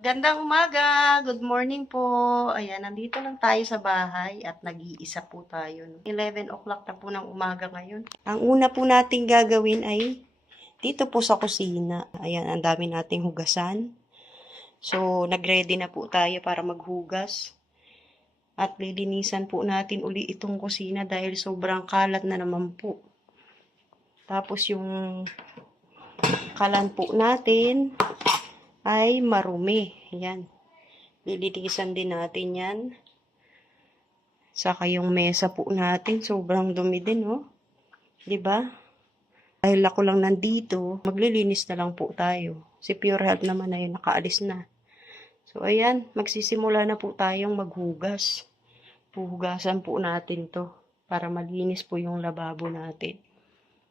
Gandang umaga, good morning po. Ayan, nandito lang tayo sa bahay at nag-iisa po tayo. 11 o'clock na po ng umaga ngayon. Ang una po nating gagawin ay dito po sa kusina. Ayan, ang dami nating hugasan. So, nag-ready na po tayo para maghugas. At lilinisan po natin uli itong kusina dahil sobrang kalat na naman po. Tapos yung kalan po natin ay marumi. Ayan. Lilinisan din natin yan. Saka yung mesa po natin, sobrang dumi din, oh. 'Di ba? Dahil ako lang nandito, maglilinis na lang po tayo. Si Pure Health naman ay nakaalis na. So, ayan, magsisimula na po tayong maghugas. Puhugasan po natin to para malinis po yung lababo natin.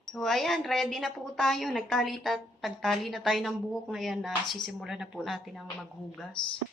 So, ayan, ready na po tayo. Nagtali na tayo ng buhok ngayon na sisimulan na po natin ang maghugas.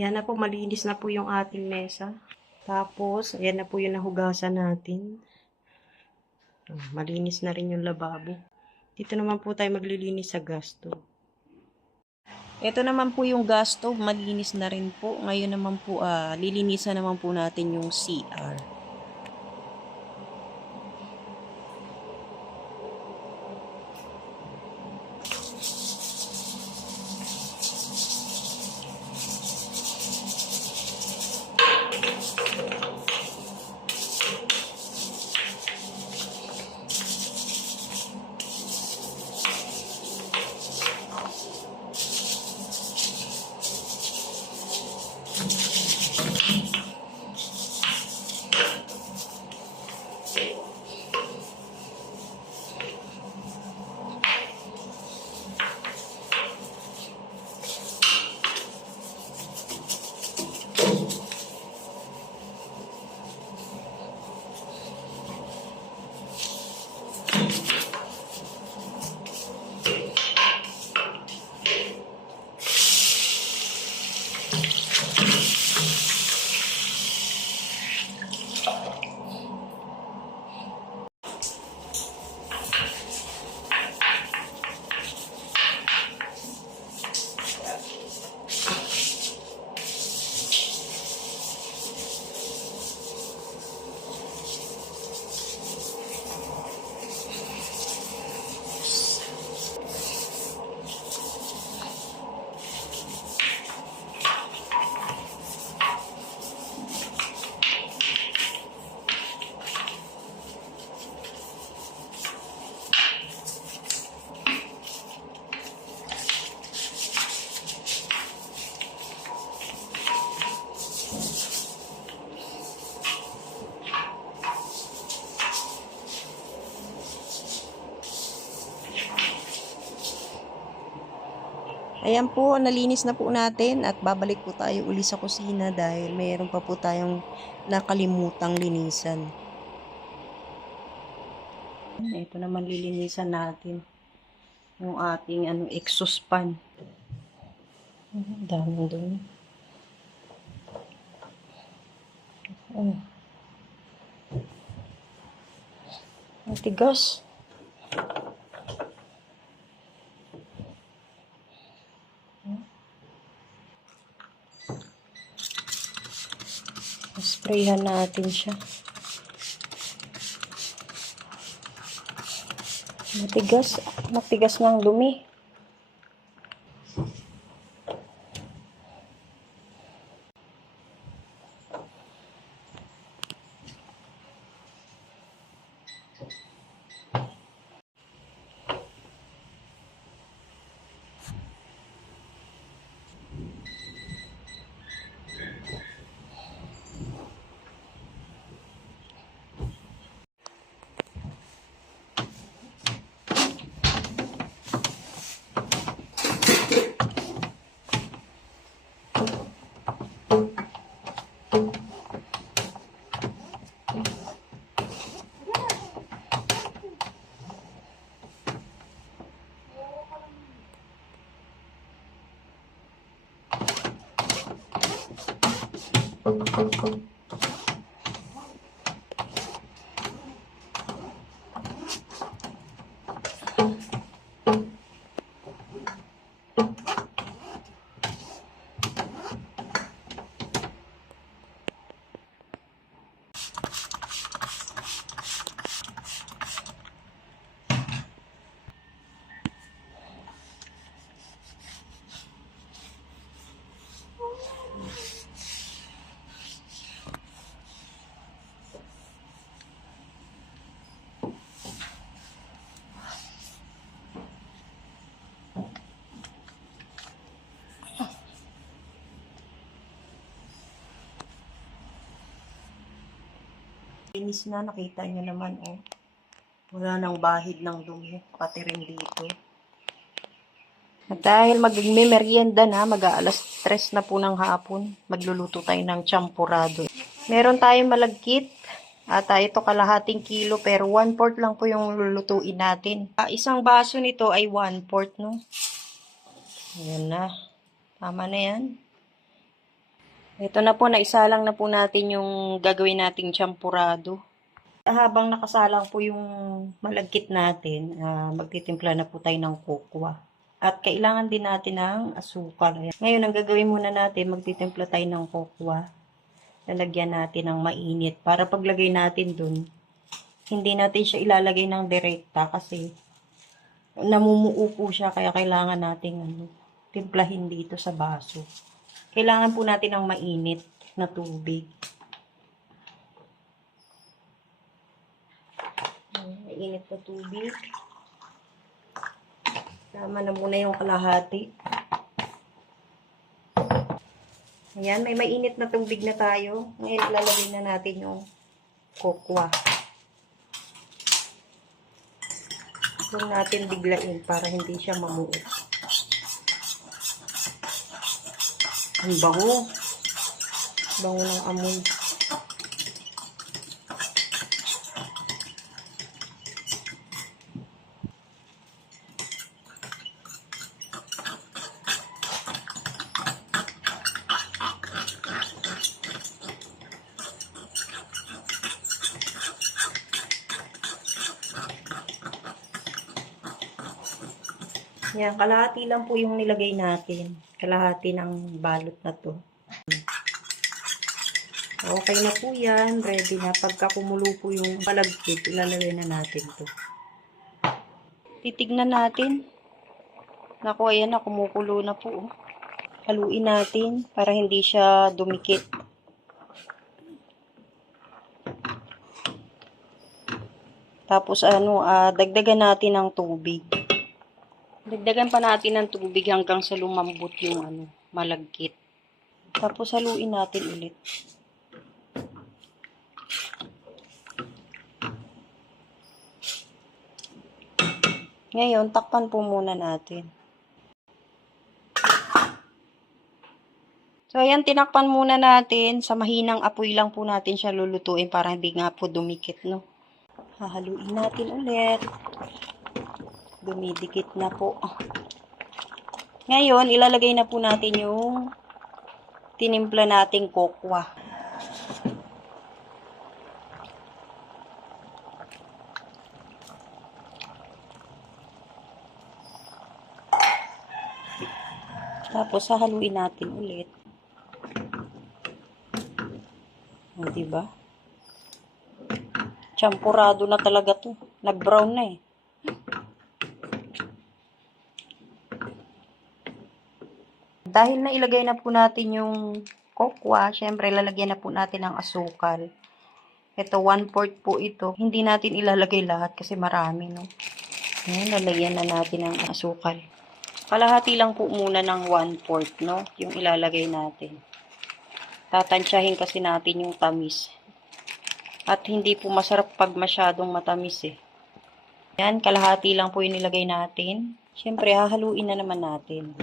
Yan na po, malinis na po yung ating mesa. Tapos, ayan na po yung nahugasan natin. Malinis na rin yung lababo. Dito naman po tayo maglilinis sa gas stove. Ito naman po yung gas stove, malinis na rin po. Ngayon naman po, lilinisan naman po natin yung CR. Ayan po, nalinis na po natin at babalik po tayo uli sa kusina dahil mayroon pa po tayong nakalimutang linisan. Ito naman lilinisan natin yung ating exhaust fan. Daming dumi. Oh. Ang tigas. Sprayhan natin siya. Matigas ng dumi. Linis na, nakita nyo naman, oh. Wala nang bahid ng dumi, pati rin dito. At dahil magme-merienda na, mag-aalas 3 na po ng hapon, magluluto tayo ng champurado. Meron tayong malagkit, at ito kalahating kilo, pero 1/4 lang po yung lulutuin natin. Isang baso nito ay 1/4, no? Ayan na. Tama na yan. Ito na po, naisalang na po natin yung gagawin nating champurado. Habang nakasalang po yung malagkit natin, magtitimpla na po tayo ng kokwa. At kailangan din natin ng asukal. Ngayon, ang gagawin muna natin, magtitimpla tayo ng kokwa. Lalagyan natin ng mainit para paglagay natin dun, hindi natin siya ilalagay ng direkta kasi namumuo po siya, kaya kailangan natin timplahin dito sa baso. Kailangan po natin ng mainit na tubig. Mainit na tubig. Tama na muna yung kalahati. Ayan, may mainit na tubig na tayo. Ngayon, lalagay na natin yung kokwa. Huwag natin biglain para hindi siya mamuo. Ang bango. Bango ng amoy. Yan, kalahati lang po yung nilagay natin. Kalahati ng balot na to. Okay na po yan. Ready na. Pagka kumulo po yung palagkit, ilalagay na natin to. Titignan natin. Naku, ayan na. Kumukulo na po. Haluin natin para hindi siya dumikit. Tapos dagdagan natin ng tubig. Dagdagan pa natin ng tubig hanggang sa lumambot yung malagkit. Tapos haluin natin ulit. Ngayon, takpan po muna natin. So, ayan, tinakpan muna natin. Sa mahinang apoy lang po natin siya lulutuin para hindi nga po dumikit, no? Hahaluin natin ulit. Dumidikit na po. Ngayon, ilalagay na po natin yung tinimpla nating kokwa. Tapos, hahaluin natin ulit. O, diba? Champurado na talaga to. Nag-brown na eh. Dahil na ilagay na po natin yung kokwa, syempre lalagyan na po natin ng asukal. Ito, 1/4 po ito. Hindi natin ilalagay lahat kasi marami, no? Ayan, lalagyan na natin ng asukal. Kalahati lang po muna ng 1/4, no? Yung ilalagay natin. Tatansyahin kasi natin yung tamis. At hindi po masarap pag masyadong matamis eh. Ayan, kalahati lang po yung nilagay natin. Syempre, hahaluin na naman natin.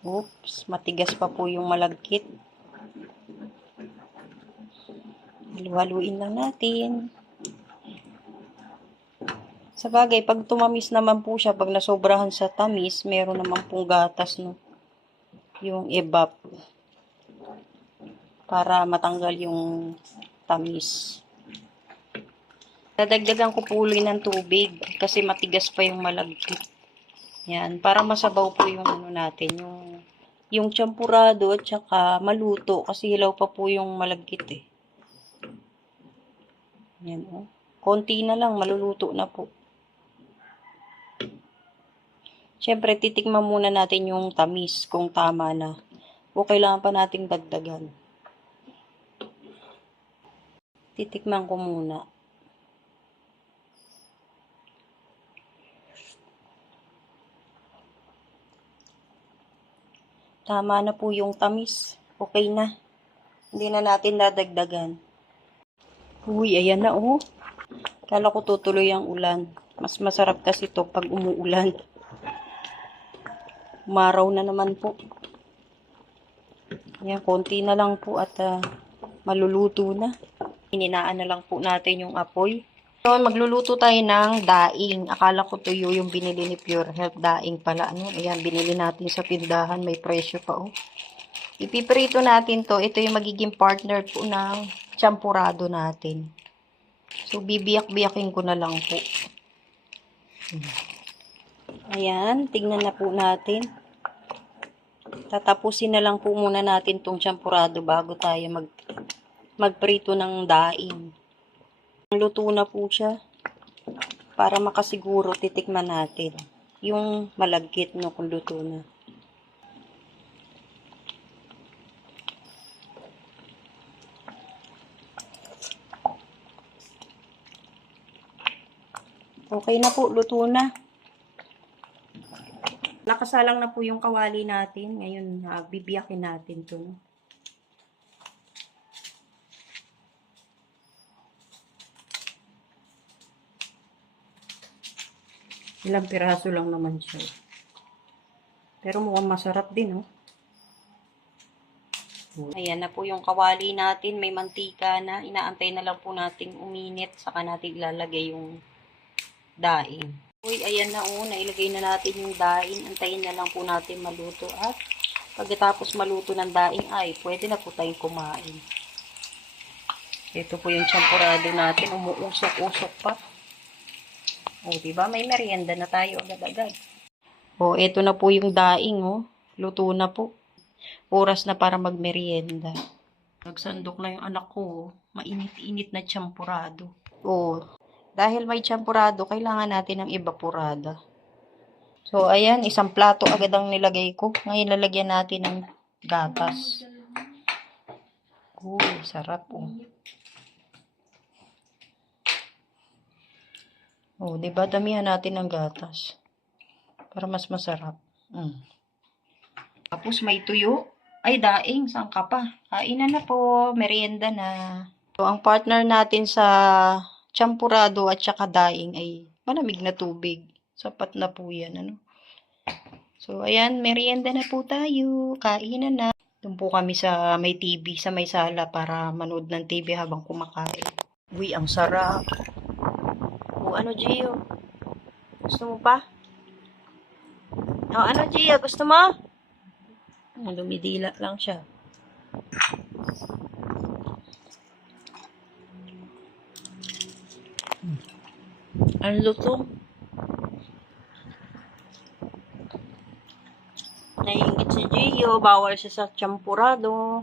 Oops, matigas pa po yung malagkit. Haluin lang natin. Sa bagay, pag tumamis naman po siya, pag nasobrahan sa tamis, meron naman pong gatas, no? Yung evap. Para matanggal yung tamis. Dadagdagan ko po ulit ng tubig kasi matigas pa yung malagkit. Yan, para masabaw po yung natin, yung champurado at saka maluto kasi hilaw pa po yung malagkit eh. Yan oh. Konti na lang, maluluto na po. Siyempre, titikman muna natin yung tamis kung tama na. O kailangan pa nating dagdagan. Titikman ko muna. Tama na po yung tamis. Okay na. Hindi na natin dadagdagan. Uy, ayan na oh. Kala ko tutuloy ang ulan. Mas masarap kasi to pag umuulan. Umaraw na naman po. Ayan, konti na lang po at maluluto na. Ininaan na lang po natin yung apoy. So, magluluto tayo ng daing. Akala ko tuyo yung binili ni Pure Health. Daing pala. Ano? Ayan, binili natin sa tindahan. May presyo pa, oh. Ipiprito natin to. Ito yung magiging partner po ng champurado natin. So, bibiyak-biyakin ko na lang po. Ayan, tignan na po natin. Tatapusin na lang po muna natin tong champurado bago tayo magprito ng daing. Luto na po siya. Para makasiguro, titikman natin. Yung malagkit, no, kung luto na. Okay na po, luto na. Nakasalang na po yung kawali natin. Ngayon, bibiyakin natin to. No? Ilang piraso lang naman siya. Pero mukhang masarap din, oh. Ayan na po yung kawali natin. May mantika na. Inaantay na lang po nating uminit. Saka natin ilalagay yung daing. Uy, ayan na, oh. Nailagay na natin yung daing. Antayin na lang po natin maluto. At pagkatapos maluto ng daing, ay, pwede na po tayong kumain. Ito po yung champurado natin. Umuusok-usok pa. O, diba? May merienda na tayo agad-agad. O, ito na po yung daing, oh. Luto na po. Oras na para magmerienda. Nagsandok na yung anak ko, oh. Mainit-init na champurado. O, dahil may champurado, kailangan natin ng evaporada. So, ayan, isang plato agad ang nilagay ko. Ngayon, lalagyan natin ng gatas. Uy, sarap, oh. Oh, 'di ba? Damihan natin ng gatas para mas masarap. Tapos may tuyo. Ay, daing, saan ka pa? Kainan na po, merienda na. So, ang partner natin sa champurado at saka daing ay malamig na tubig. Sapat na po 'yan, ano? So, ayan, merienda na po tayo. Kainan na. Doon po kami sa may TV, sa may sala para manood ng TV habang kumakain. Uy, ang sarap. O, ano, Gio? Gusto mo pa? O, ano, Gio? Gusto mo? Lumidila lang siya. Ang luto. Naiingit si Gio. Bawal siya sa champurado.